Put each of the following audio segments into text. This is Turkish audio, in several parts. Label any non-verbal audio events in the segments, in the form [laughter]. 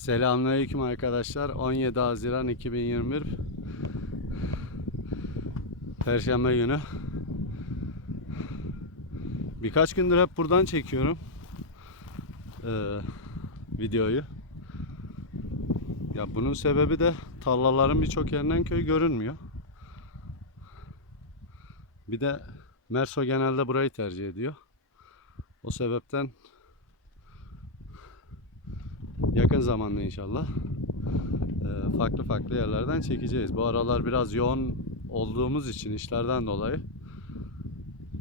Selamünaleyküm arkadaşlar. 17 Haziran 2021 Perşembe günü. Birkaç gündür hep buradan çekiyorum eee, videoyu. Ya bunun sebebi de tarlaların birçok yerinden köy görünmüyor. Bir de Merso genelde burayı tercih ediyor. O sebepten yakın zamanda inşallah e, farklı farklı yerlerden çekeceğiz. Bu aralar biraz yoğun olduğumuz için işlerden dolayı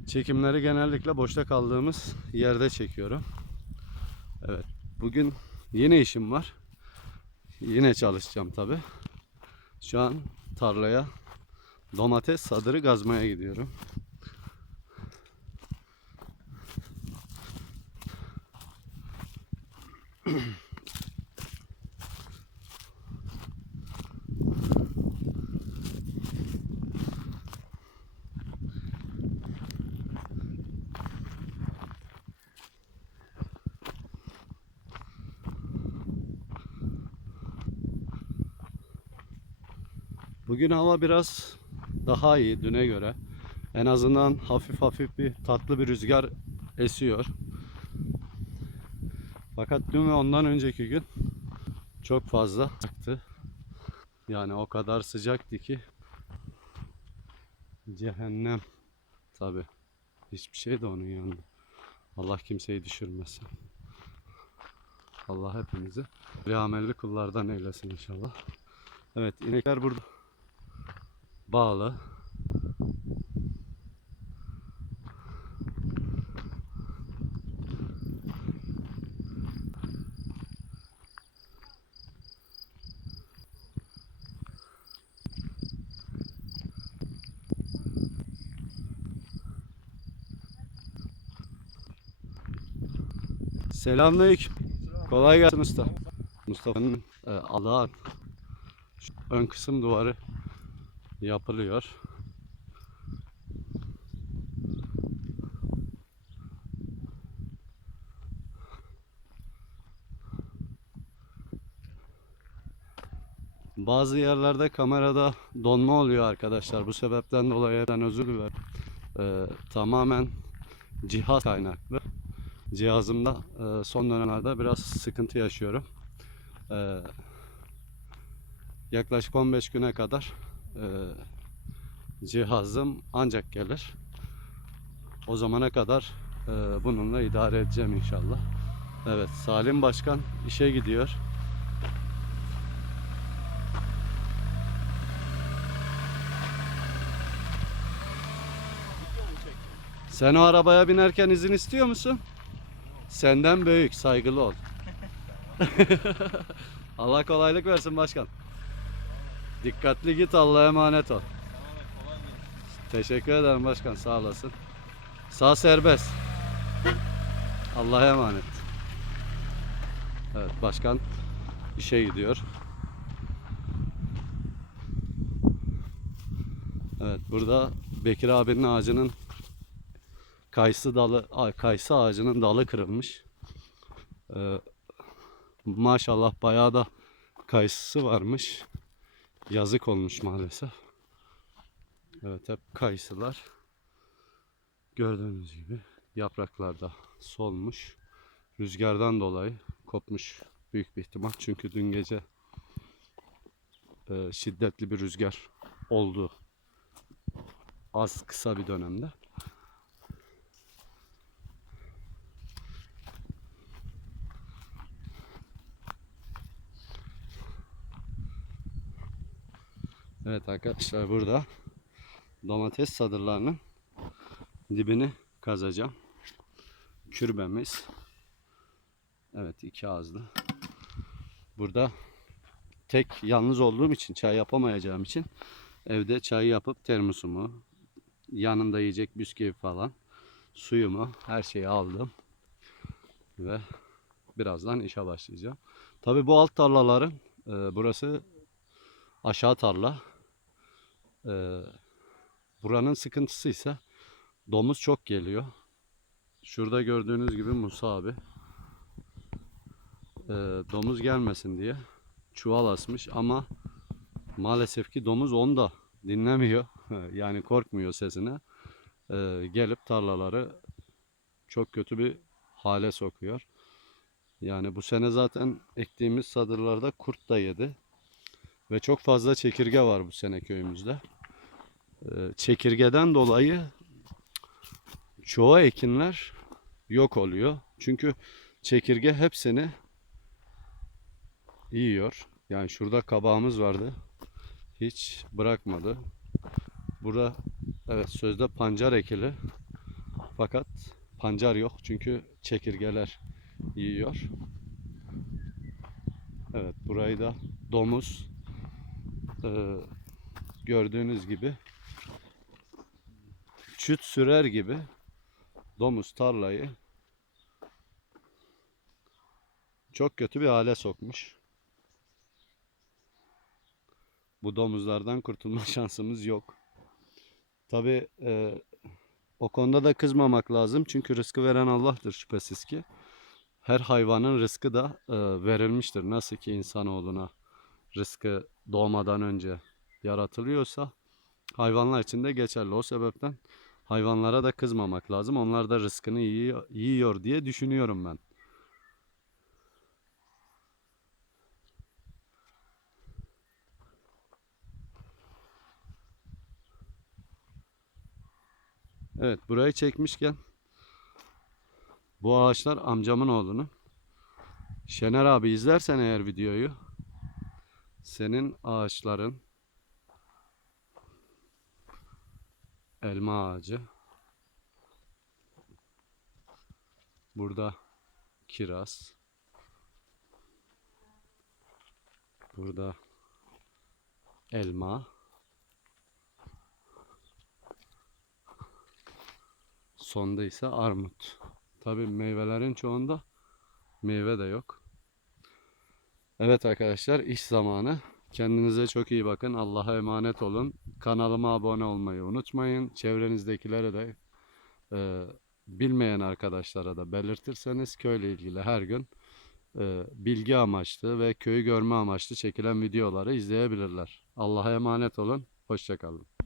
çekimleri genellikle boşta kaldığımız yerde çekiyorum. Evet. Bugün yine işim var. Yine çalışacağım tabi. Şu an tarlaya domates sadırı gazmaya gidiyorum. [clears throat] Bugün hava biraz daha iyi düne göre. En azından hafif hafif bir tatlı bir rüzgar esiyor. Fakat dün ve ondan önceki gün çok fazla sıcaktı. Yani o kadar sıcaktı ki cehennem tabi. Hiçbir şey de onun yanında. Allah kimseyi düşürmesin. Allah hepimizi amelli kullardan eylesin inşallah. Evet inekler burada bağlı. Selamünaleyküm. Kolay gelsin usta. Mustafa'nın e, Allah'ın ön kısım duvarı yapılıyor. Bazı yerlerde kamerada donma oluyor arkadaşlar. Bu sebepten dolayı ben özür dilerim. Ee, tamamen cihaz kaynaklı. Cihazımda e, son dönemlerde biraz sıkıntı yaşıyorum. Ee, yaklaşık 15 güne kadar e, cihazım ancak gelir. O zamana kadar e, bununla idare edeceğim inşallah. Evet Salim Başkan işe gidiyor. Sen o arabaya binerken izin istiyor musun? Senden büyük, saygılı ol. [laughs] Allah kolaylık versin başkan. Dikkatli git, Allah'a emanet ol. Teşekkür ederim başkan, sağ olasın. Sağ serbest. Allah'a emanet. Evet, başkan işe gidiyor. Evet, burada Bekir abinin ağacının kayısı dalı, ay, kayısı ağacının dalı kırılmış. Ee, maşallah bayağı da kayısısı varmış. Yazık olmuş maalesef. Evet hep kayısılar. Gördüğünüz gibi yapraklar da solmuş. Rüzgardan dolayı kopmuş büyük bir ihtimal. Çünkü dün gece e, şiddetli bir rüzgar oldu. Az kısa bir dönemde. Evet arkadaşlar burada domates sadırlarının dibini kazacağım. Kürbemiz. Evet iki ağızlı. Burada tek yalnız olduğum için çay yapamayacağım için evde çay yapıp termosumu yanında yiyecek bisküvi falan suyumu her şeyi aldım ve birazdan işe başlayacağım. Tabi bu alt tarlaların e, burası aşağı tarla. Ee, buranın sıkıntısı ise domuz çok geliyor. Şurada gördüğünüz gibi Musa abi e, domuz gelmesin diye çuval asmış ama maalesef ki domuz onu da dinlemiyor. [laughs] yani korkmuyor sesine. E, gelip tarlaları çok kötü bir hale sokuyor. Yani bu sene zaten ektiğimiz sadırlarda kurt da yedi. Ve çok fazla çekirge var bu sene köyümüzde. Ee, Çekirgeden dolayı çoğu ekinler yok oluyor. Çünkü çekirge hepsini yiyor. Yani şurada kabağımız vardı. Hiç bırakmadı. Burada evet sözde pancar ekili. Fakat pancar yok çünkü çekirgeler yiyor. Evet burayı da domuz ee, gördüğünüz gibi çüt sürer gibi domuz tarlayı çok kötü bir hale sokmuş. Bu domuzlardan kurtulma [laughs] şansımız yok. Tabi o konuda da kızmamak lazım. Çünkü rızkı veren Allah'tır şüphesiz ki. Her hayvanın rızkı da e, verilmiştir. Nasıl ki insanoğluna rızkı doğmadan önce yaratılıyorsa hayvanlar için de geçerli. O sebepten hayvanlara da kızmamak lazım. Onlar da rızkını yiyor, yiyor diye düşünüyorum ben. Evet burayı çekmişken bu ağaçlar amcamın oğlunun. Şener abi izlersen eğer videoyu senin ağaçların elma ağacı. Burada kiraz. Burada elma. Sonda ise armut. Tabi meyvelerin çoğunda meyve de yok Evet arkadaşlar iş zamanı. Kendinize çok iyi bakın. Allah'a emanet olun. Kanalıma abone olmayı unutmayın. Çevrenizdekilere de e, bilmeyen arkadaşlara da belirtirseniz köyle ilgili her gün e, bilgi amaçlı ve köyü görme amaçlı çekilen videoları izleyebilirler. Allah'a emanet olun. Hoşçakalın.